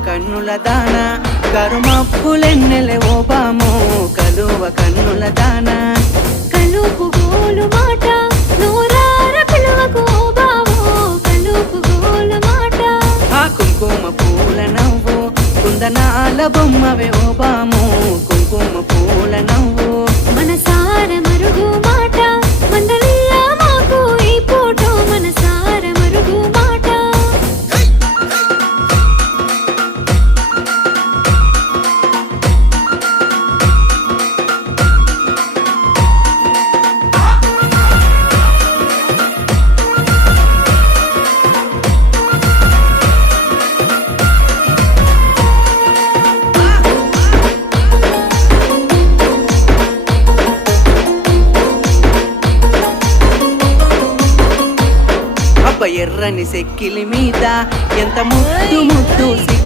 కన్నుల దాన కరుమప్పులెన్నెలే ఓ బామో కలువ కన్నుల దాన కలుపు గోలు మాట నూరార పిలువకు ఓ బావో కలుపు గోలు మాట ఆ కుంకుమ పూల నవ్వు కుందనాల బొమ్మవే ఓ బామో కుంకుమ పూల నవ్వు మనసార మరుగు మాట మందలియ మాకు ఈ పూట మనసార మరుగు మాట అబ్బ ఎర్రని సెక్కిలి మీద ఎంత ముద్దు ముద్దు